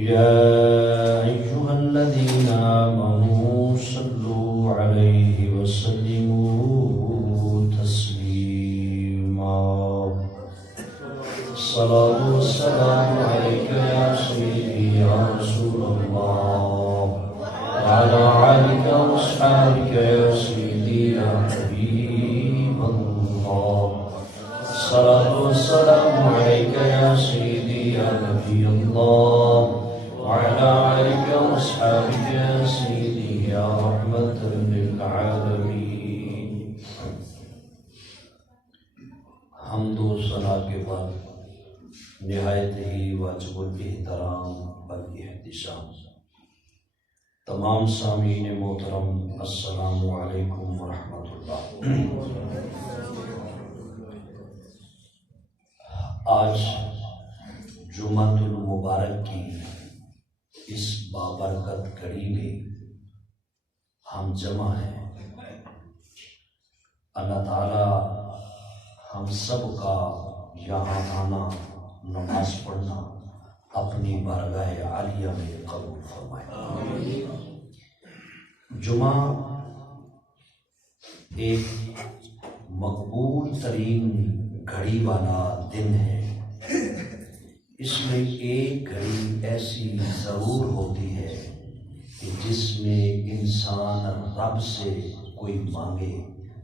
يا أيها الذين آمنوا صلوا عليه وسلموا تسليما. الصلاة والسلام عليك يا سيدي يا رسول الله، وعلى آلك وأصحابك يا سيدي يا حبيب الله. الصلاة والسلام عليك يا سيدي يا نبي الله، وعلى آلك وأصحابك يا سيدي يا رحمة للعالمين. حمد و ثنا کے بعد نہایت ہی واجب الاحترام والاحتشام تمام سامعین محترم، السلام علیکم ورحمۃ اللہ۔ آج جمعۃ المبارک کی اس بابرکت گھڑی میں ہم جمع ہیں۔ اللہ تعالی ہم سب کا یہاں آنا، نماز پڑھنا اپنی بارگاہ عالیہ میں قبول فرمائے۔ جمعہ ایک مقبول ترین گھڑی والا دن ہے۔ اس میں ایک گھڑی ایسی ضرور ہوتی ہے کہ جس میں انسان رب سے کوئی مانگے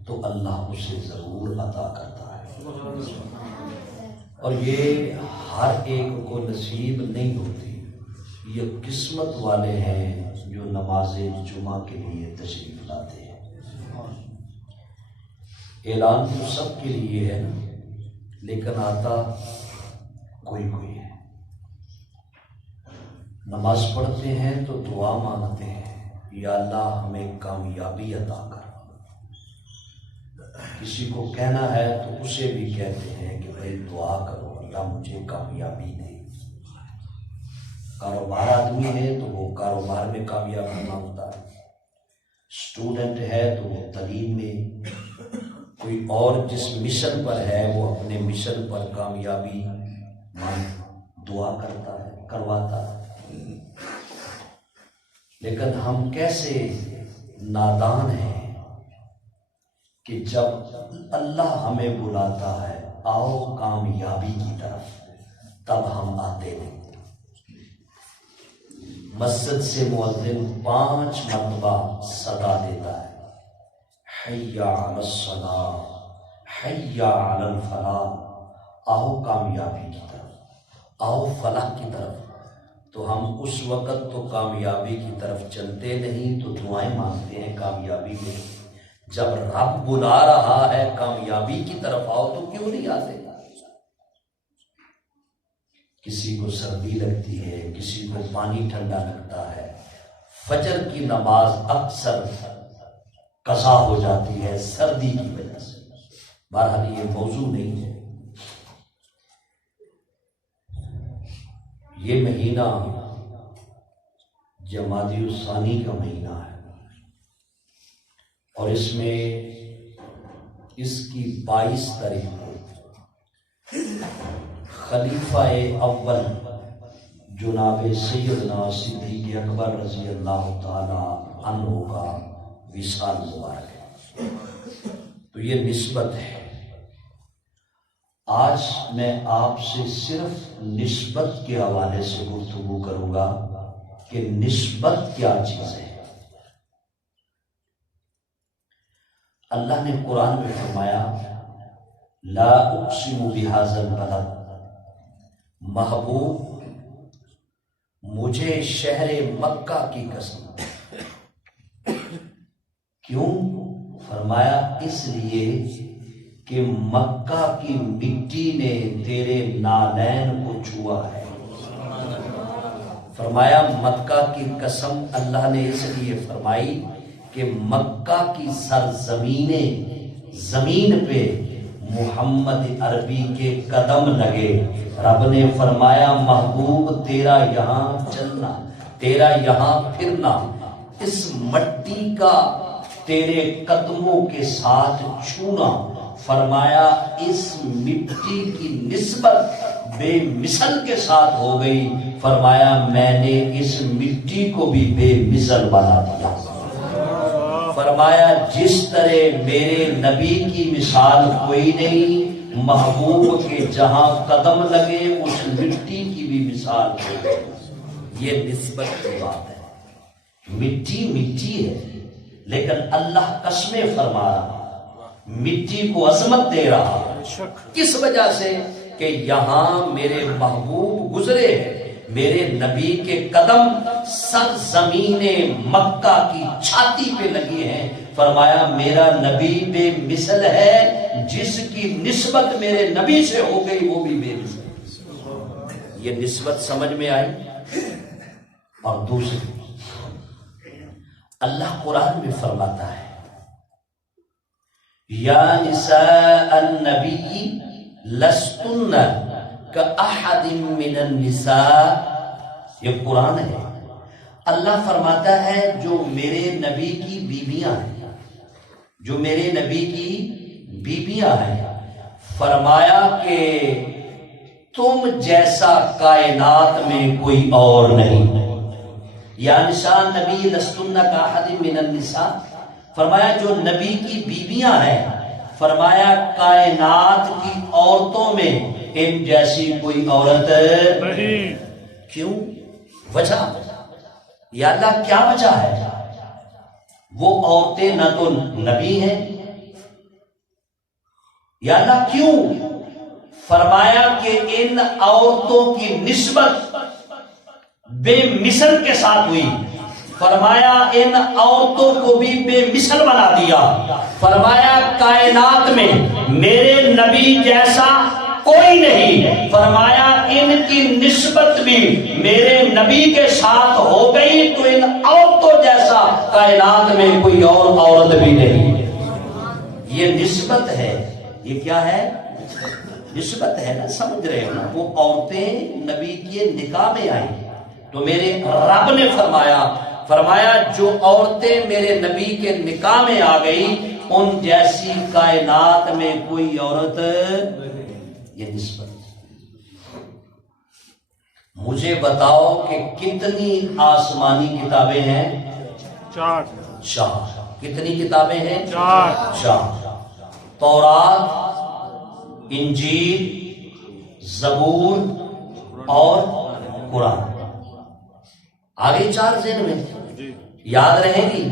تو اللہ اسے ضرور عطا کرتا ہے، اور یہ ہر ایک کو نصیب نہیں ہوتی۔ یہ قسمت والے ہیں جو نماز جمعہ کے لیے تشریف لاتے ہیں۔ اعلان تو سب کے لیے ہے نا، لیکن آتا کوئی کوئی ہے۔ نماز پڑھتے ہیں تو دعا مانگتے ہیں، یا اللہ ہمیں کامیابی عطا کر۔ کسی کو کہنا ہے تو اسے بھی کہتے ہیں کہ بھائی دعا کرو، اللہ مجھے کامیابی دے۔ کاروبار آدمی ہے تو وہ کاروبار میں کامیابی مانگتا ہے، اسٹوڈنٹ ہے تو وہ تعلیم میں، کوئی اور جس مشن پر ہے وہ اپنے مشن پر کامیابی دعا کرتا ہے، کرواتا ہے۔ لیکن ہم کیسے نادان ہیں کہ جب اللہ ہمیں بلاتا ہے آؤ کامیابی کی طرف، تب ہم آتے نہیں۔ مسجد سے مؤذن 5 مرتبہ صدا دیتا ہے، حی علی الصلاۃ، حی علی الفلاح، آؤ کامیابی کی طرف، آؤ فلاح کی طرف۔ تو ہم اس وقت تو کامیابی کی طرف چلتے نہیں، تو دعائیں مانگتے ہیں کامیابی میں۔ جب رب بلا رہا ہے کامیابی کی طرف آؤ تو کیوں نہیں آتے؟ کسی کو سردی لگتی ہے، کسی کو پانی ٹھنڈا لگتا ہے، فجر کی نماز اکثر قضا ہو جاتی ہے سردی کی وجہ سے۔ بہرحال یہ موضوع نہیں ہے۔ یہ مہینہ جمادی الثانی کا مہینہ ہے، اور اس میں اس کی 22 تاریخ کو خلیفہ اول جناب سیدنا صدیق اکبر رضی اللہ تعالی عنہ کا وصال مبارک ہے۔ تو یہ نسبت ہے۔ آج میں آپ سے صرف نسبت کے حوالے سے گفتگو کروں گا کہ نسبت کیا چیز ہے۔ اللہ نے قرآن میں فرمایا لا اقسم بہذا البلد، محبوب مجھے شہر مکہ کی قسم۔ کیوں؟ فرمایا اس لیے کہ مکہ کی مٹی نے تیرے نالین کو چھوا ہے۔ فرمایا مکہ کی قسم اللہ نے اس لیے فرمائی کہ مکہ کی سرزمینیں، زمین پہ محمد عربی کے قدم لگے۔ رب نے فرمایا محبوب تیرا یہاں چلنا، تیرا یہاں پھرنا، اس مٹی کا تیرے قدموں کے ساتھ چھونا فرمایا اس مٹی کی نسبت بے مثل کے ساتھ ہو گئی، فرمایا میں نے اس مٹی کو بھی بے مثل بنا دیا۔ فرمایا جس طرح میرے نبی کی مثال کوئی نہیں، محبوب کے جہاں قدم لگے اس مٹی کی بھی مثال کوئی۔ یہ نسبت کی بات ہے۔ مٹی مٹی ہے، لیکن اللہ قسمیں فرما رہا، مٹی کو عظمت دے رہا۔ کس وجہ سے؟ کہ یہاں میرے محبوب گزرے، میرے نبی کے قدم سرزمین مکہ کی چھاتی پہ لگے ہیں۔ فرمایا میرا نبی بے مثل ہے، جس کی نسبت میرے نبی سے ہو گئی وہ بھی بے مثل۔ یہ نسبت سمجھ میں آئی؟ اور دوسری، اللہ قرآن میں فرماتا ہے یا نساء النبی لستن کاحد من النساء۔ یہ قرآن ہے۔ اللہ فرماتا ہے جو میرے نبی کی بیویاں ہیں، جو میرے نبی کی بیویاں ہیں، فرمایا کہ تم جیسا کائنات میں کوئی اور نہیں۔ یا نساء نبی لستن کاحد من النساء، فرمایا جو نبی کی بیویاں ہیں، فرمایا کائنات کی عورتوں میں ان جیسی کوئی عورت نہیں۔ کیوں؟ وجہ یا اللہ کیا وجہ ہے؟ وہ عورتیں نہ تو نبی ہیں، یا اللہ کیوں؟ فرمایا کہ ان عورتوں کی نسبت بے مثل کے ساتھ ہوئی۔ فرمایا ان عورتوں کو بھی بے مثل بنا دیا۔ فرمایا کائنات میں میرے نبی جیسا کوئی نہیں۔ فرمایا ان کی نسبت بھی میرے نبی کے ساتھ ہو گئی تو ان عورتوں جیسا کائنات میں کوئی اور عورت بھی نہیں۔ یہ نسبت ہے۔ یہ کیا ہے؟ نسبت ہے نا، سمجھ رہے ہو نا؟ وہ عورتیں نبی کے نکاح میں آئی تو میرے رب نے فرمایا جو عورتیں میرے نبی کے نکاح میں آ گئی ان جیسی کائنات میں کوئی عورت۔ یہ نسبت۔ مجھے بتاؤ کہ کتنی آسمانی کتابیں ہیں؟ 4۔ کتنی کتابیں ہیں؟ 4۔ تورات، انجیل، زبور اور قرآن۔ آگے 4 ذہن میں یاد رہے گی؟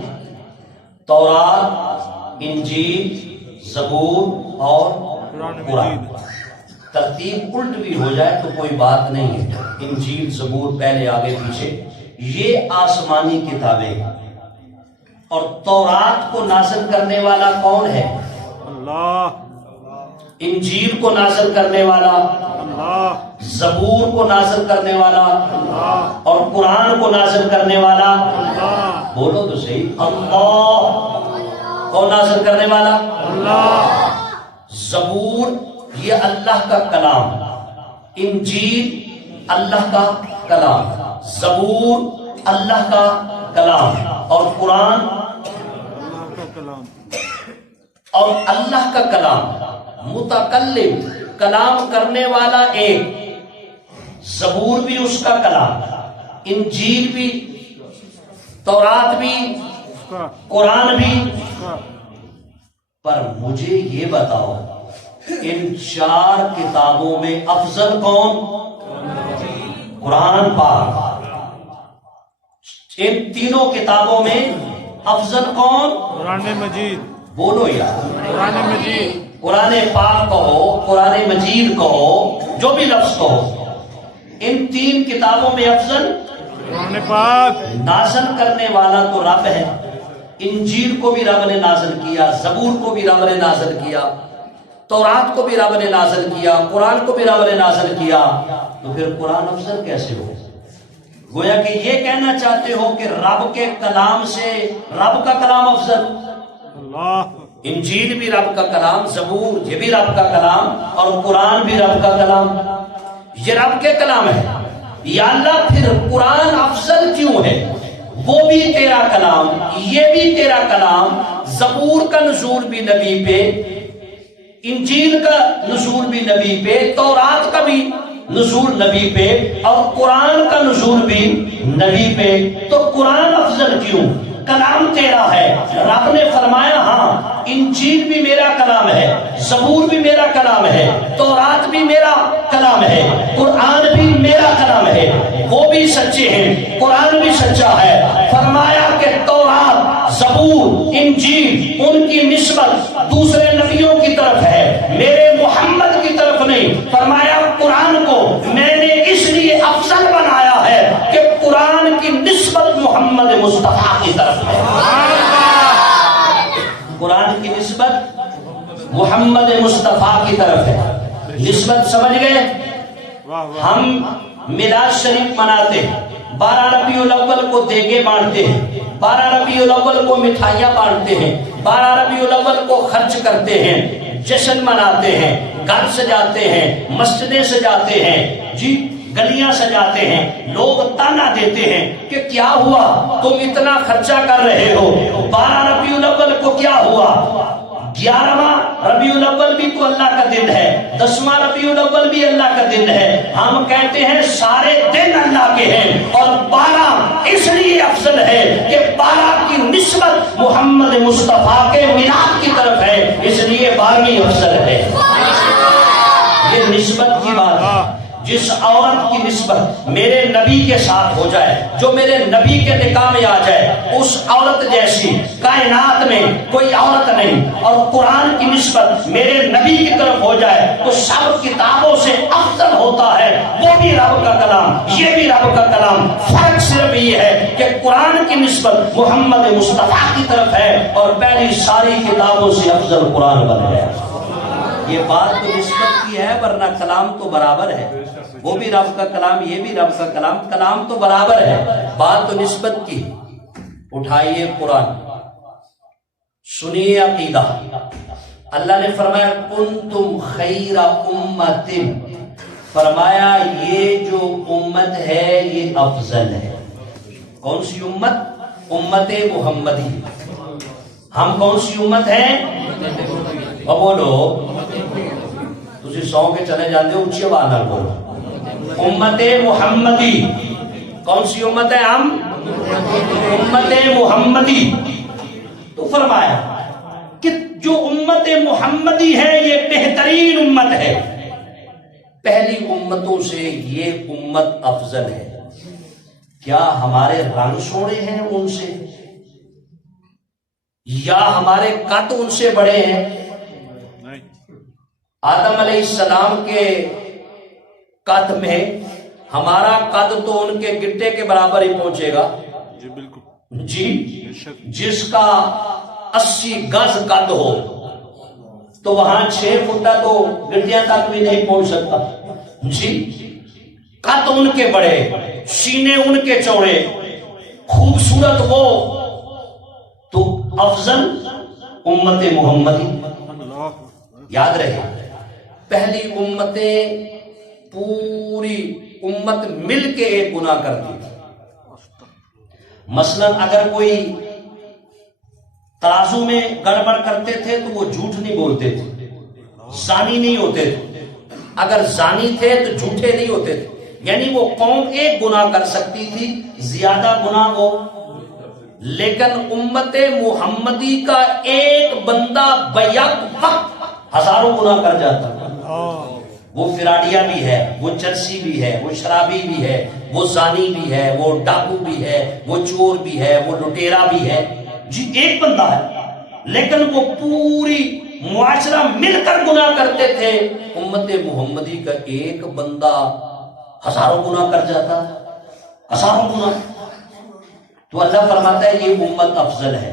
تورات، انجیل، زبور اور قرآن۔ ترتیب الٹ بھی ہو جائے تو کوئی بات نہیں ہے، انجیل زبور پہلے آگے پیچھے، یہ آسمانی کتابیں۔ اور تورات کو نازل کرنے والا کون ہے؟ اللہ۔ انجیل کو نازل کرنے والا اللہ، زبور کو نازل کرنے والا اللہ، اور قرآن کو نازل کرنے والا اللہ۔ بولو تو صحیح، اللہ۔ کون نازل کرنے والا؟ اللہ۔ زبور یہ اللہ کا کلام، انجیل اللہ کا کلام، زبور اللہ کا کلام، اور قرآن اللہ کا کلام۔ اور اللہ کا کلام، متکلم کلام کرنے والا ایک، زبور بھی اس کا کلام، انجیل بھی، تورات بھی، قرآن بھی۔ پر مجھے یہ بتاؤ ان 4 کتابوں میں افضل کون؟ قرآن پاک۔ ان تینوں کتابوں میں افضل کون؟ قرآن مجید۔ بولو یار، قرآن مجید۔ قرآن پاک کہو، قرآن مجید کہو، جو بھی لفظ کہو، ان 3 کتابوں میں افضل قرآن پاک۔ نازل کرنے والا تو رب ہے، انجیل کو بھی رب نے نازل کیا، زبور کو بھی رب نے نازل کیا، تورات کو بھی رب نے نازل کیا، قرآن کو بھی رب نے نازل کیا، تو پھر قرآن افضل کیسے ہو؟ گویا کہ یہ کہنا چاہتے ہو کہ رب کے کلام سے رب کا کلام افضل؟ اللہ۔ انجیل بھی رب کا کلام، زبور یہ بھی رب کا کلام، اور قرآن بھی رب کا کلام، یہ رب کے کلام ہے۔ یا اللہ پھر قرآن افضل کیوں ہے؟ وہ بھی تیرا کلام، یہ بھی تیرا کلام، زبور کا نزول بھی نبی پہ، انجیل کا نزول بھی نبی پہ، تورات کا بھی نزول نبی پہ، اور قرآن کا نزول بھی نبی پہ، تو قرآن افضل کیوں؟ کلام تیرا ہے، رب نے فرمایا ہاں انجیل بھی میرا کلام ہے، زبور بھی میرا کلام ہے، تورات بھی میرا کلام ہے، قرآن بھی میرا کلام ہے، وہ بھی سچے ہیں، قرآن بھی سچا ہے۔ فرمایا کہ تورات، زبور، انجیل ان کی نسبت دوسرے نبیوں کی طرف ہے، میرے محمد کی طرف نہیں۔ فرمایا قرآن کو میں نے اس لیے افضل بنایا ہے کہ قرآن کی نسبت محمد مصطفیٰ کی طرف ہے، قرآن کی نسبت محمد مصطفیٰ کی طرف ہے۔ نسبت سمجھ گئے؟ ہم میلاد شریف مناتے ہیں، 12 ربیع الاول کو دیگے بانٹتے ہیں، 12 ربیع الاول کو مٹھائیاں بانٹتے ہیں، 12 ربیع الاول کو خرچ کرتے ہیں، جشن مناتے ہیں، گھر سجاتے ہیں، مسجدیں سجاتے ہیں، جی گلیاں سجاتے ہیں، لوگ تانا دیتے ہیں کہ کیا ہوا تم اتنا خرچہ کر رہے ہو، 12 ربیع الاول کو کیا ہوا، 11واں ربیع الاول بھی تو اللہ کا دن ہے، 10واں ربیع الاول بھی اللہ کا دن ہے۔ ہم کہتے ہیں سارے دن اللہ کے ہیں، اور 12 اس لیے افضل ہے کہ 12 کی نسبت محمد مصطفیٰ کے میلاد کی طرف ہے، اس لیے 12ویں افضل ہے۔ یہ نسبت کی بات ہے۔ جس عورت کی نسبت میرے نبی کے ساتھ ہو جائے، جو میرے نبی کے نکاح میں آ جائے، اس عورت جیسی کائنات میں کوئی عورت نہیں، اور قرآن کی نسبت میرے نبی کی طرف ہو جائے تو سب کتابوں سے افضل ہوتا ہے۔ وہ بھی رب کا کلام، یہ بھی رب کا کلام، فرق صرف یہ ہے کہ قرآن کی نسبت محمد مصطفیٰ کی طرف ہے، اور پہلی ساری کتابوں سے افضل قرآن بن گیا۔ یہ بات تو نسبت کی ہے، ورنہ کلام تو برابر ہے، وہ بھی رب کا کلام، یہ بھی رب کا کلام، کلام تو برابر ہے، بات تو نسبت کی۔ اٹھائیے قرآن، سنیے عقیدہ۔ اللہ نے فرمایا کنتم خیر امت، فرمایا یہ جو امت ہے یہ افضل ہے۔ کون سی امت؟ امت محمدی۔ ہم کون سی امت ہیں؟ اور بولو، تسی سو کے چلے جاتے ہو، اونچی آواز نہ بولو۔ امت محمدی، کون سی امت ہے ہم؟ امت محمدی۔ تو فرمایا کہ جو امت محمدی ہے یہ بہترین امت ہے، پہلی امتوں سے یہ امت افضل ہے۔ کیا ہمارے رنگ سوڑے ہیں ان سے، یا ہمارے قد ان سے بڑے ہیں؟ آدم علیہ السلام کے قد میں ہمارا قد تو ان کے گٹے کے برابر ہی پہنچے گا، جی بالکل، جی جس کا 80 گز قد ہو تو وہاں 6 فٹا تو گٹیاں تک بھی نہیں پہنچ سکتا، جی قد ان کے بڑے، سینے ان کے چوڑے، خوبصورت وہ، تو افضل امت محمدی۔ یاد رہے، پہلی امتیں پوری امت مل کے ایک گناہ کرتی تھی۔ مثلا اگر کوئی ترازو میں گڑبڑ کرتے تھے تو وہ جھوٹ نہیں بولتے تھے، زانی نہیں ہوتے تھے، اگر زانی تھے تو جھوٹے نہیں ہوتے تھے، یعنی وہ قوم ایک گناہ کر سکتی تھی، زیادہ گناہ وہ، لیکن امت محمدی کا ایک بندہ بیک وقت ہزاروں گناہ کر جاتا، وہ فراڈیا بھی ہے، وہ چرسی بھی ہے، وہ شرابی بھی ہے، وہ زانی بھی ہے، وہ ڈاکو بھی ہے، وہ چور بھی ہے، وہ لٹیرا بھی ہے، جی ایک بندہ ہے، لیکن وہ پوری معاشرہ مل کر گناہ کرتے تھے۔ امت محمدی کا ایک بندہ ہزاروں گناہ کر جاتا، ہزاروں گناہ، تو اللہ فرماتا ہے یہ امت افضل ہے۔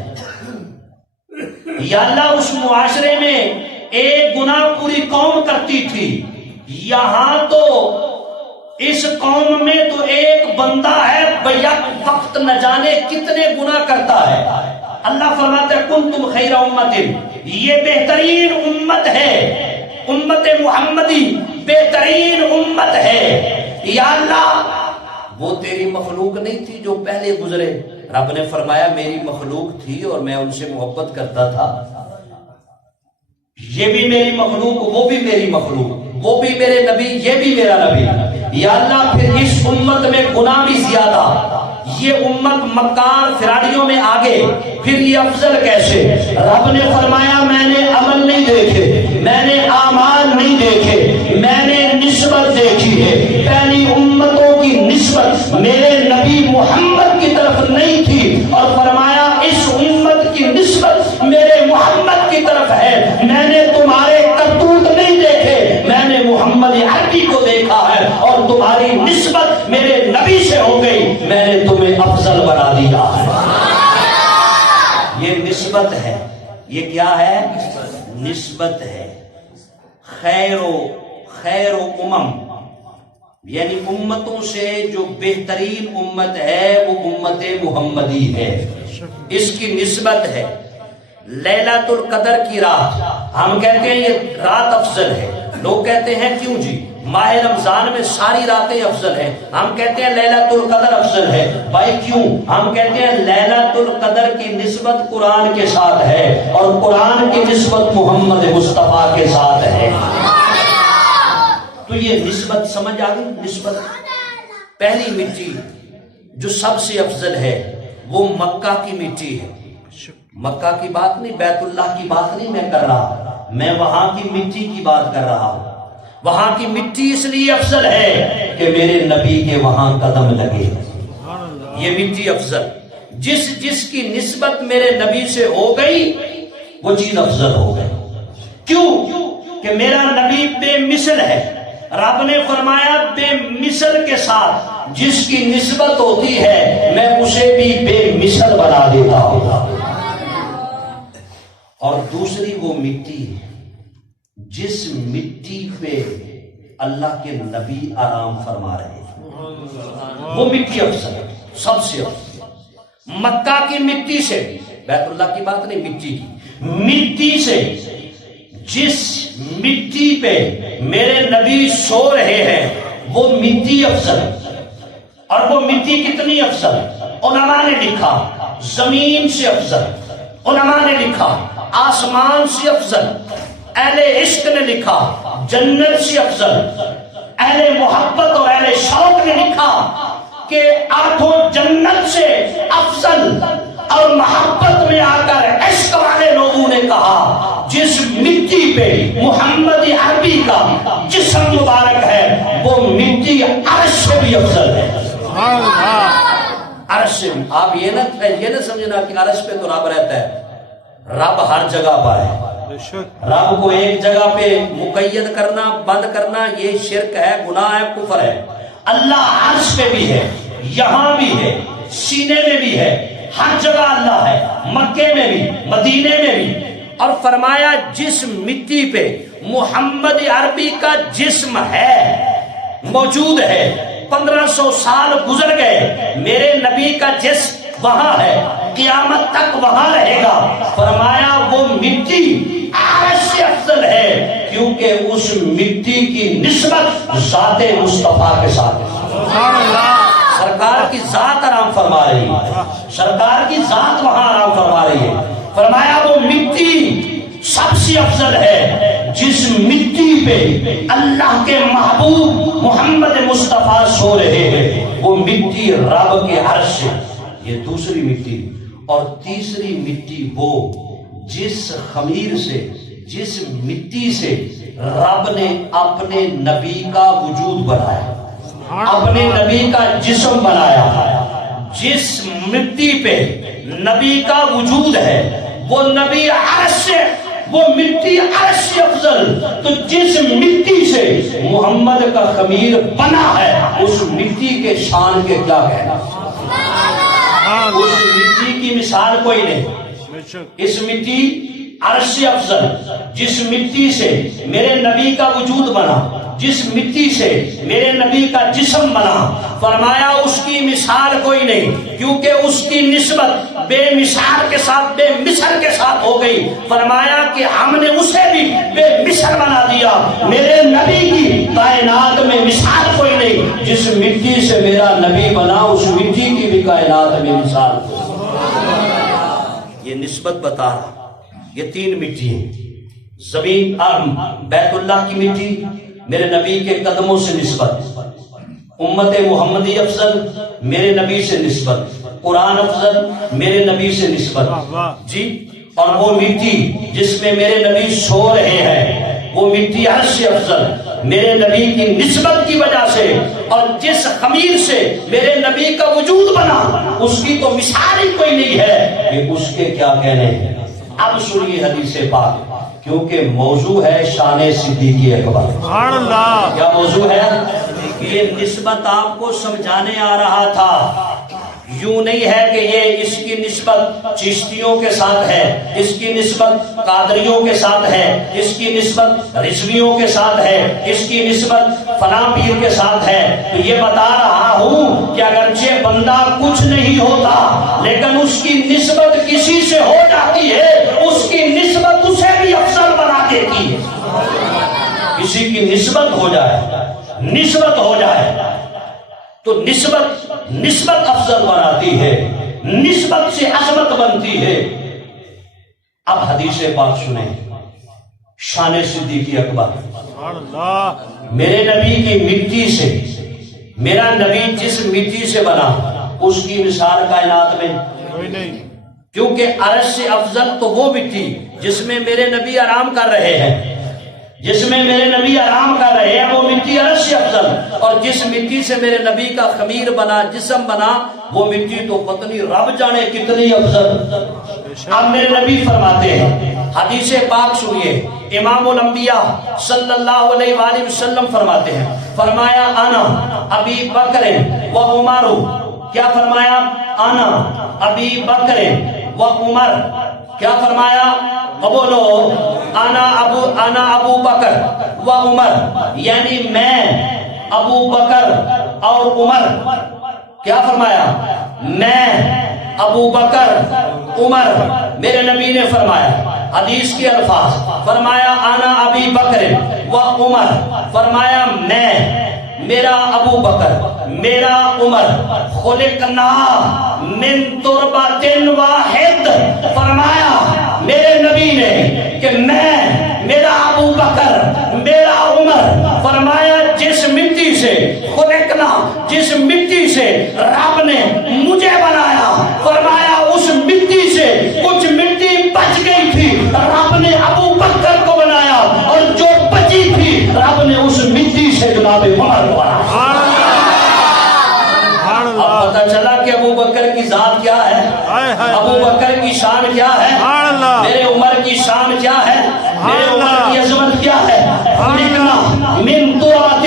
یا اللہ اس معاشرے میں ایک گناہ پوری قوم کرتی تھی، یہاں تو اس قوم میں تو ایک بندہ ہے بیک وقت نہ جانے کتنے گناہ کرتا ہے۔ اللہ فرماتا ہے کنتم خیر امت، یہ بہترین امت ہے، امت محمدی بہترین امت ہے۔ یا اللہ وہ تیری مخلوق نہیں تھی جو پہلے گزرے، رب نے فرمایا میری مخلوق تھی اور میں ان سے محبت کرتا تھا، یہ بھی میری مخلوق، وہ بھی میری مخلوق، وہ بھی میرے نبی، یہ بھی میرا نبی۔ یا اللہ پھر اس امت میں گناہ بھی زیادہ، یہ امت مکار فراڈیوں میں آگے، پھر یہ افضل کیسے؟ رب نے فرمایا میں نے عمل نہیں دیکھے، میں نے اعمال نہیں دیکھے، میں نے نسبت دیکھی ہے۔ پہلی امتوں کی نسبت میرے نبی محمد کی طرف نہیں تھی، اور فرمایا اس امت کی نسبت میرے محمد کی طرف ہے۔ میں نے تمہارے کرتوت نہیں دیکھے، میں نے محمد عربی کو دیکھا ہے، اور تمہاری نسبت میرے نبی سے ہو گئی، میں نے تمہیں افضل بنا دیا ہے۔ یہ نسبت ہے، یہ کیا ہے؟ نسبت ہے۔ خیر و امم، یعنی امتوں سے جو بہترین امت ہے وہ امت محمدی ہے، اس کی نسبت ہے۔ لیلۃ القدر کی رات، ہم کہتے ہیں یہ رات افضل ہے، لوگ کہتے ہیں کیوں جی ماہ رمضان میں ساری راتیں افضل ہیں، ہم کہتے ہیں لیلۃ القدر افضل ہے۔ بھائی کیوں؟ ہم کہتے ہیں لیلۃ القدر کی نسبت قرآن کے ساتھ ہے، اور قرآن کی نسبت محمد مصطفیٰ کے ساتھ ہے۔ تو یہ نسبت سمجھ آ گئی؟ نسبت پہلی مٹی جو سب سے افضل ہے وہ مکہ کی مٹی ہے۔ مکہ کی بات نہیں، بیت اللہ کی بات نہیں میں کر رہا، میں وہاں کی مٹی کی بات کر رہا ہوں۔ وہاں کی مٹی اس لیے افضل ہے کہ میرے نبی کے وہاں قدم لگے، یہ مٹی افضل۔ جس کی نسبت میرے نبی سے ہو گئی وہ چیز افضل ہو گئی۔ کیوں؟ کہ میرا نبی بے مثل ہے۔ رب نے فرمایا بے مثل کے ساتھ جس کی نسبت ہوتی ہے میں اسے بھی بے مثل بنا دیتا ہوں۔ اور دوسری وہ مٹی جس مٹی پہ اللہ کے نبی آرام فرما رہے ہیں، وہ مٹی افضل ہے، سب سے افضل۔ مکہ کی مٹی سے، بیت اللہ کی بات نہیں، مٹی کی مٹی سے جس مٹی پہ میرے نبی سو رہے ہیں وہ مٹی افضل ہے۔ اور وہ مٹی کتنی افضل؟ علماء نے لکھا زمین سے افضل، علماء نے لکھا آسمان سے افضل، اہل عشق نے لکھا جنت سے افضل، اہل محبت اور اہل شوق نے لکھا کہ آٹھوں جنت سے افضل، اور محبت میں آ کر عشق والے لوگوں نے کہا جس مٹی پہ محمد عربی کا جسم مبارک ہے وہ مٹی عرش سے بھی افضل ہے۔ عرش سے بھی، آپ یہ نہ سمجھنا کہ عرش پہ تو رب رہتا ہے، رب ہر جگہ پر ہے۔ رب کو ایک جگہ پہ مقید کرنا، بند کرنا یہ شرک ہے، گناہ ہے، کفر ہے۔ اللہ عرش پہ بھی ہے، یہاں بھی ہے، سینے میں بھی ہے، ہر جگہ اللہ ہے، مکے میں بھی، مدینے میں بھی۔ اور فرمایا جس مٹی پہ محمد عربی کا جسم ہے، موجود ہے، 1500 سال گزر گئے، میرے نبی کا جسم وہاں ہے، قیامت تک وہاں رہے گا۔ فرمایا وہ مٹی عرش سے افضل ہے کیونکہ اس مٹی کی نسبت ذات مصطفیٰ کے ساتھ ہے۔ سرکار کی ذات آرام فرما رہی ہے، سرکار کی ذات وہاں آرام فرما رہی ہے۔ فرمایا وہ مٹی سب سے افضل ہے جس مٹی پہ اللہ کے محبوب محمد مصطفیٰ سو رہے ہیں، وہ مٹی رب کے عرش سے، یہ دوسری مٹی۔ اور تیسری مٹی وہ جس خمیر سے، جس مٹی سے رب نے اپنے نبی کا وجود بنایا، اپنے نبی کا جسم بنایا، جس مٹی پہ نبی کا وجود ہے وہ نبی عرش سے، وہ مٹی عرش سے افضل۔ تو جس مٹی سے محمد کا خمیر بنا ہے اس مٹی کے شان کے کیا کہنا، اس مٹی کی مثال کوئی نہیں۔ اس مٹی عرش سے افضل، جس مٹی سے میرے نبی کا وجود بنا، جس مٹی سے میرے نبی کا جسم بنا، فرمایا اس کی مثال کوئی نہیں، کیونکہ اس کی نسبت بے مثال کے ساتھ، بے مثل کے ساتھ ہو گئی۔ فرمایا کہ ہم نے اسے بھی بے مثل بنا دیا۔ میرے نبی کی کائنات میں مثال کوئی نہیں، جس مٹی سے میرا نبی بنا اس مٹی کی بھی کائنات میں مثال کوئی۔ یہ نسبت بتا رہا، یہ تین مٹی ہیں، زمین بیت اللہ کی مٹی میرے نبی کے قدموں سے نسبت، امت محمدی افضل میرے نبی سے نسبت، قرآن افضل میرے نبی سے نسبت جی، اور وہ مٹی جس میں میرے نبی سو رہے ہیں وہ مٹی عرش افضل میرے نبی کی نسبت کی وجہ سے، اور جس خمیر سے میرے نبی کا وجود بنا اس کی تو مثال ہی کوئی نہیں ہے کہ اس کے کیا کہنے ہیں۔ اب سنیے حدیث پاک، کیونکہ موضوع ہے شان صدیق اکبر۔ سبحان اللہ۔ کیا موضوع ہے؟ یہ نسبت آپ کو سمجھانے آ رہا تھا، یوں نہیں ہے کہ یہ اس کی نسبت چشتیوں کے ساتھ ہے، اس کی نسبت قادریوں کے ساتھ ہے، اس کی نسبت رضویوں کے ساتھ ہے، اس کی نسبت فلاں پیر کے ساتھ ہے۔ تو یہ بتا رہا ہوں کہ اگرچہ بندہ کچھ نہیں ہوتا لیکن اس کی نسبت کسی سے ہو جاتی ہے، اس کی نسبت اسے بھی افضل بنا دیتی ہے۔ کسی کی نسبت ہو جائے، نسبت ہو جائے تو نسبت افضل بناتی ہے، نسبت سے عظمت بنتی ہے۔ اب حدیث پاک سنیں، شان صدیق اکبر۔ میرے نبی کی مٹی سے، میرا نبی جس مٹی سے بنا اس کی مثال کائنات میں کوئی نہیں، کیونکہ عرش سے افضل تو وہ مٹی جس میں میرے نبی آرام کر رہے ہیں، جس میں میرے نبی آرام کر رہے ہیں وہ مٹی عرش سے افضل، اور جس مٹی سے میرے نبی کا خمیر بنا، جسم بنا، وہ مٹی تو پتنی رب جانے کتنی افضل۔ اب میرے نبی فرماتے ہیں، حدیث پاک سنیے، امام الانبیاء صلی اللہ علیہ وآلہ وسلم فرماتے ہیں، فرمایا انا ابی بکر و عمر، کیا فرمایا؟ انا ابی بکر و عمر، کیا فرمایا؟ بولو، انا ابو بکر و عمر، یعنی میں ابو بکر اور عمر، کیا فرمایا؟ میں ابو بکر عمر، میرے نبی نے فرمایا، حدیث کے الفاظ، فرمایا انا ابی بکر و عمر، فرمایا میں، میرا ابو بکر، میرا عمر، خلقنا من تربۃ واحد، فرمایا میرے نبی نے کہ میں، میرا ابو بکر، میرا عمر، فرمایا جس مٹی سے خلقنا، جس مٹی سے رب نے مجھے بنایا، فرمایا اس مٹی سے کچھ مٹی بچ گئی تھی، رب نے ابو بکر کو بنایا، اور جو بچی تھی رب نے اس مٹی سے جناب عمر کو بنایا۔ اب پتہ چلا کہ ابو بکر کی ذات کیا ہے، ابو بکر کی شان کیا ہے، میرے عمر کی شان کیا ہے، میرے عمر کی عظمت کیا ہے۔ من تربۃ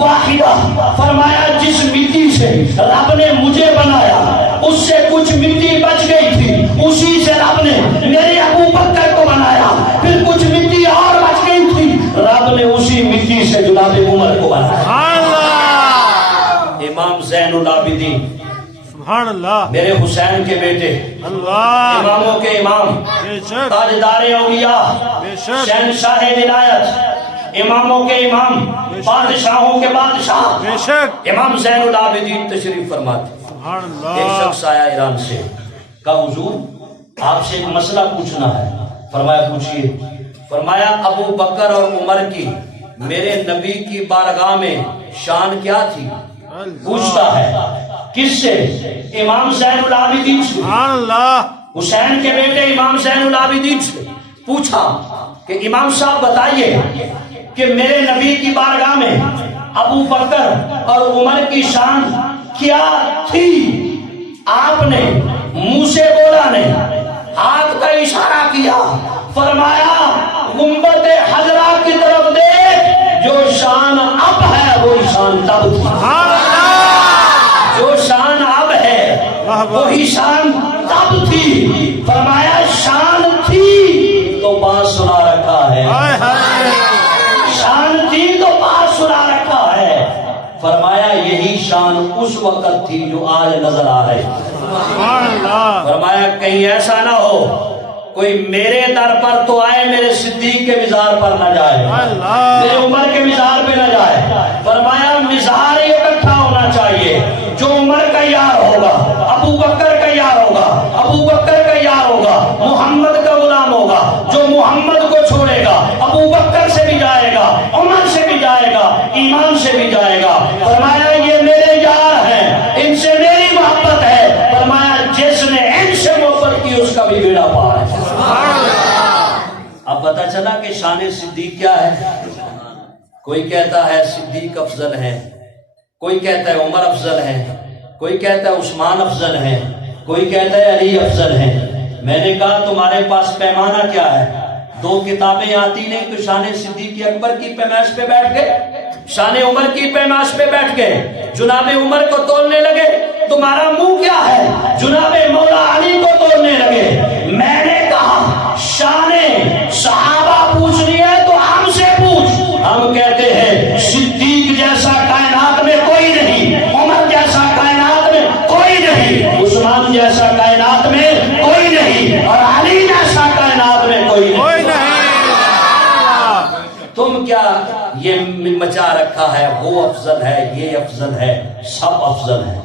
واحدہ، فرمایا جس مٹی سے رب نے مجھے بنایا اس سے کچھ مٹی بچ گئی تھی، اسی سے رب نے میرے ابو بکر کو بنایا، پھر کچھ مٹی اور بچ گئی تھی، رب نے اسی مٹی سے جناب عمر کو بنایا۔ امام زین العابدین، سبحان اللہ، میرے حسین کے بیٹے، اللہ، اماموں کے امام، تاجدار اولیاء، شہنشاہ ولایت، اماموں کے امام، بادشاہوں کے بادشاہ، امام زین العابدین تشریف فرماتے۔ ایک شخص آیا ایران سے، کہا حضور آپ سے ایک مسئلہ پوچھنا ہے۔ فرمایا پوچھئے۔ فرمایا ابو بکر اور عمر کی میرے نبی کی بارگاہ میں شان کیا تھی؟ پوچھتا ہے کس سے؟ امام زین العابدین سے، حسین کے بیٹے امام زین العابدین سے پوچھا کہ امام صاحب بتائیے کہ میرے نبی کی بارگاہ میں ابو بکر اور عمر کی شان کیا تھی؟ آپ نے منہ سے بولا نہیں، ہاتھ کا اشارہ کیا، فرمایا گنبد حضرا کی طرف دیکھ، جو شان اب ہے وہی شان تب تھی، جو شان اب ہے وہی شان تب تھی۔ فرمایا شان تھی تو پاس سنا رکھا ہے، شان تھی تو پاس سنا رکھا ہے۔ فرمایا یہی شان اس وقت تھی جو آج نظر آ رہی۔ فرمایا کہیں ایسا نہ ہو کوئی میرے در پر تو آئے میرے صدیق کے مزار پر نہ جائے، میرے عمر کے مزار پہ نہ جائے۔ فرمایا مزار اکٹھا ہونا چاہیے، جو عمر کا یار ہوگا ابو بکر کا یار ہوگا، ابو بکر کا یار ہوگا محمد کا غلام ہوگا، جو محمد کو چھوڑے گا ایمان سے بھی جائے گا۔ فرمایا یہ میرے یار ہیں، ان سے میری محبت ہے۔ فرمایا جس نے ان سے محبت کی اس کا بھی بیڑا پار ہے۔ اب پتہ چلا کہ شان صدیق کیا ہے۔ کوئی کہتا ہے صدیق افضل ہے، کوئی کہتا ہے عمر افضل ہے، کوئی کہتا ہے عثمان افضل ہے، کوئی کہتا ہے علی افضل ہے۔ میں نے کہا تمہارے پاس پیمانہ کیا ہے؟ دو کتابیں آتی نہیں تو شان صدیق اکبر کی پیمائش پہ بیٹھ گئے، شان عمر کی پیمائش پہ بیٹھ گئے، جناب عمر کو تولنے لگے۔ تمہارا منہ کیا ہے؟ جناب مولا علی کو تولنے لگے۔ میں نے کہا شان صحابہ پوچھنی ہے تو ہم سے پوچھ۔ ہم کہتے ہیں صدیق جیسا کائنات میں کوئی نہیں، عمر جیسا کائنات میں کوئی نہیں، عثمان جیسا کائنات میں کوئی نہیں، اور علی جیسا کائنات میں کوئی نہیں۔ تم کیا یہ مچا رکھا ہے وہ افضل ہے یہ افضل ہے؟ سب افضل ہے،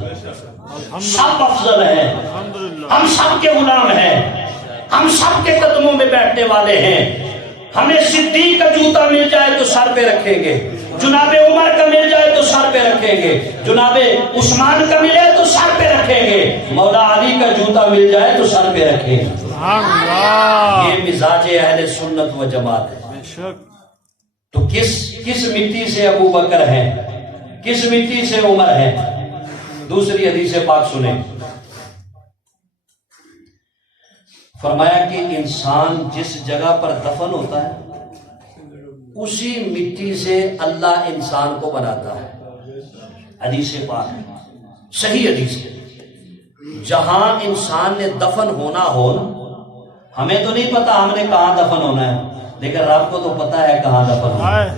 سب افضل ہے۔ ہم سب کے غلام ہیں، ہم سب کے قدموں میں بیٹھنے والے ہیں۔ ہمیں صدیق کا جوتا مل جائے تو سر پہ رکھیں گے، جناب عمر کا مل جائے تو سر پہ رکھیں گے، جناب عثمان کا ملے تو سر پہ رکھیں گے، مولا علی کا جوتا مل جائے تو سر پہ رکھیں گے۔ یہ مزاج اہل سنت و جماعت ہے۔ تو کس مٹی سے ابو بکر ہے، کس مٹی سے عمر ہے؟ دوسری حدیث پاک سنیں، فرمایا کہ انسان جس جگہ پر دفن ہوتا ہے اسی مٹی سے اللہ انسان کو بناتا ہے۔ حدیث پاک ہے، صحیح حدیث ہے۔ جہاں انسان نے دفن ہونا ہو، ہمیں تو نہیں پتا ہم نے کہاں دفن ہونا ہے، لیکن رب کو تو پتا ہے کہاں دفن ہونا ہے،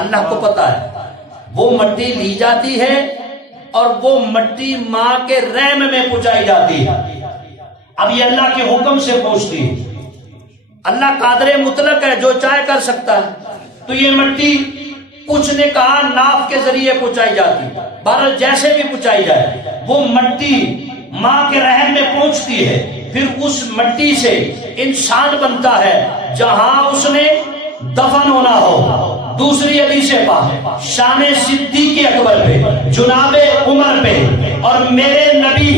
اللہ کو پتا ہے۔ وہ مٹی لی جاتی ہے اور وہ مٹی ماں کے رحم میں پہنچائی جاتی ہے۔ اب یہ اللہ کے حکم سے پہنچتی ہے، اللہ قادر مطلق ہے، جو چاہے کر سکتا ہے۔ تو یہ مٹی کچھ نے کہا ناف کے ذریعے پہنچائی جاتی، بہرحال جیسے بھی پہنچائی جائے، وہ مٹی ماں کے رحم میں پہنچتی ہے، پھر اس مٹی سے انسان بنتا ہے جہاں اس نے دفن ہونا ہو۔ دوسری حدیث پاک شان صدیق اکبر پہ، جناب عمر پہ، اور میرے نبی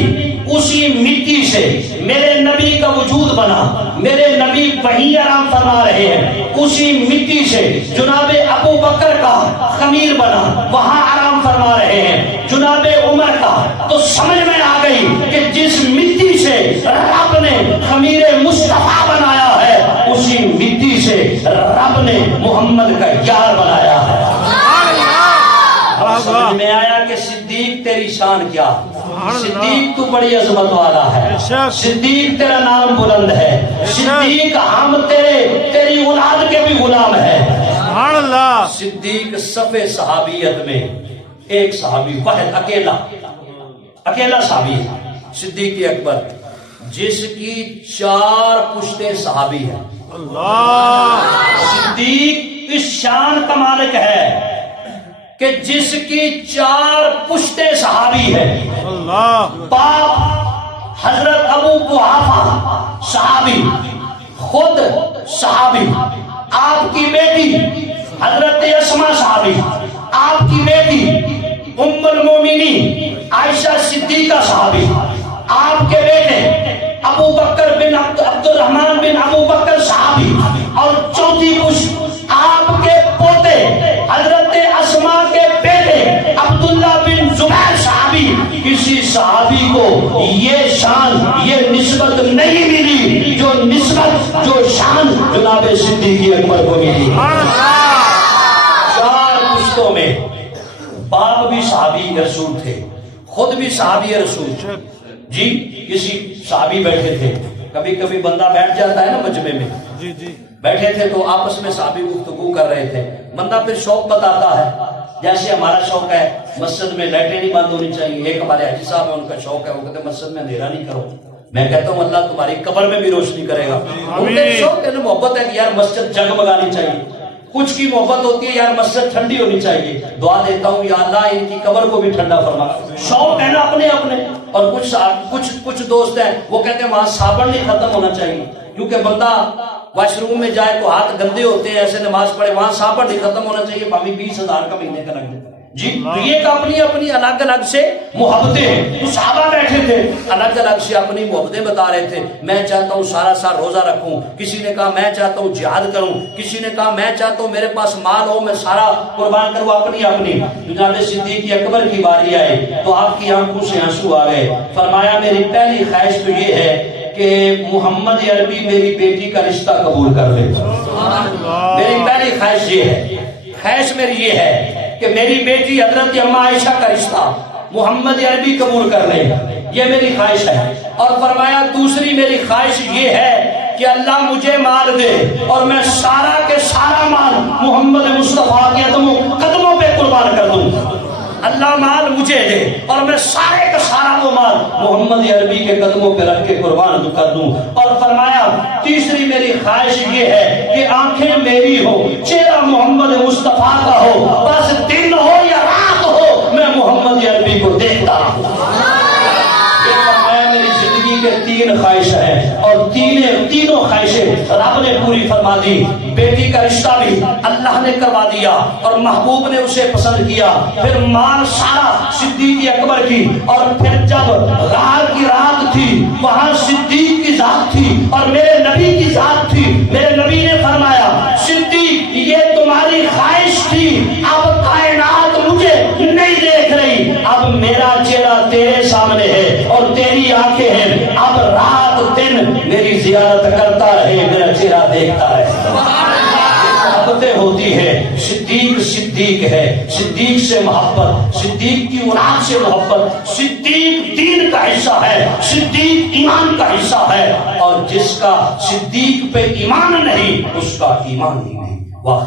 اسی مٹی سے میرے نبی کا وجود بنا، میرے نبی وہیں آرام فرما رہے ہیں، اسی مٹی سے جناب ابو بکر کا خمیر بنا، وہاں آرام فرما رہے ہیں، جناب عمر کا۔ تو سمجھ میں آ گئی کہ جس مٹی سے رب نے خمیر مصطفیٰ بنایا ہے اسی مٹی سے رب نے محمد کا یار بنایا ہے۔ سمجھ میں آیا کہ صدیق تیری شان کیا؟ صدیق تو بڑی عظمت والا ہے، صدیق تیرا نام بلند ہے، صدیق ہم تیری اولاد کے بھی غلام ہیں۔ صدیق صفِ صحابیت میں ایک صحابی واحد اکیلا صحابی ہے، صدیق اکبر، جس کی 4 پشتیں صحابی ہیں۔ صدیق اس شان کا مالک ہے کہ جس کی 4 پشتیں صحابی ہیں۔ باپ حضرت ابو قحافہ صحابی، خود صحابی، آپ کی بیٹی حضرت اسماء صحابی، آپ کی بیٹی ام المومنین عائشہ صدیقہ صحابی، آپ کے بیٹے ابو بکر بن عبد الرحمن بن ابو بکر صحابی، اور چوتھی پشت آپ کے پوتے حضرت اسماء کے بیٹے عبداللہ بن زبیر صحابی۔ کسی صحابی کو یہ شان، یہ نسبت نہیں ملی جو نسبت، جو شان جناب صدیق اکبر کو ملی۔ 4 پشتوں میں باپ بھی صحابی رسول تھے، خود بھی صحابی رسول جی۔ کسی صحابی بیٹھے تھے، کبھی کبھی بندہ بیٹھ جاتا ہے نا مجمع میں، بیٹھے تھے تو آپس میں صحابی گفتگو کر رہے تھے، بندہ پھر شوق بتاتا ہے، جیسے ہمارا شوق ہے مسجد میں لائٹیں نہیں بند ہونی چاہیے۔ ایک ہمارے حاجی صاحب ہیں، ان کا شوق ہے، وہ کہتے ہیں مسجد میں اندھیرا نہیں کرو۔ میں کہتا ہوں اللہ تمہاری قبر میں بھی روشنی کرے گا۔ ان کے شوق ہے، محبت ہے کہ یار مسجد جگمگانی چاہیے۔ کچھ کی محبت ہوتی ہے یار مسجد ٹھنڈی ہونی چاہیے، دعا دیتا ہوں یا اللہ ان کی قبر کو بھی ٹھنڈا فرما۔ شوق ہے نا اپنے اپنے۔ اور کچھ دوست ہیں وہ کہتے ہیں وہاں صابن نہیں ختم ہونا چاہیے، کیونکہ بندہ واش روم میں جائے تو ہاتھ گندے ہوتے ہیں، ایسے نماز پڑھے وہاں صابن نہیں ختم ہونا چاہیے، بھامی 20,000 کا مہینے کا لگ جائے جی۔ تو یہ اپنی اپنی الگ الگ سے محبتیں ہیں۔ تو صحابہ بیٹھے تھے الگ الگ سے اپنی محبتیں بتا رہے تھے، میں چاہتا ہوں سارا سال روزہ رکھوں، کسی نے کہا میں چاہتا ہوں جہاد کروں، کسی نے کہا میں چاہتا ہوں میرے پاس مال ہو میں سارا قربان کروں اپنی اپنی۔ جناب صدیق اکبر کی باری آئی تو آپ کی آنکھوں سے آنسو آ گئے، فرمایا میری پہلی خواہش تو یہ ہے کہ محمد عربی میری بیٹی کا رشتہ قبول کر لے۔ میری پہلی خواہش یہ ہے، خواہش میری یہ ہے کہ میری بیٹی حضرت اماں عائشہ کا رشتہ محمد عربی قبول کر لے، یہ میری خواہش ہے۔ اور فرمایا دوسری میری خواہش یہ ہے کہ اللہ مجھے مال دے اور میں سارا کے سارا مال محمد مصطفیٰ کے قدموں پہ قربان کر دوں۔ اللہ مال مجھے دے اور میں سارے کا سارا وہ مال محمد عربی کے قدموں پہ رکھ کے قربان کر دوں۔ اور فرمایا تیسری میری خواہش یہ ہے کہ آنکھیں میری ہو، چہرہ محمد مصطفیٰ کا ہو، بس دن ہو یا رات ہو میں محمد عربی کو دیکھتا رہوں۔ میری زندگی کے 3 خواہش ہیں اور تینوں خواہشیں رب نے پوری فرما دی۔ بیٹی کا رشتہ بھی اللہ نے کروا دیا اور محبوب نے اسے پسند کیا، پھر مال سارا صدیق اکبر کی، اور پھر جب غار کی رات تھی وہاں صدیق کی ذات تھی اور میرے نبی کی ذات تھی۔ میرے نبی نے فرمایا صدیق یہ تمہاری خواہش تھی، اب کائنات مجھے نہیں دیکھ رہی، اب میرا چہرہ تیرے سامنے ہے اور تیری آنکھیں ہیں، اب رات دن میری زیارت کرتا رہے، میرا چہرہ دیکھتا ہے۔ محبتیں ہوتی ہے، صدیق ہے، صدیق سے محبت، صدیق کی اولاد سے محبت، صدیق دین کا حصہ ہے، صدیق ایمان کا حصہ ہے، اور جس کا صدیق پہ ایمان نہیں اس کا ایمان ہی نہیں۔ واہ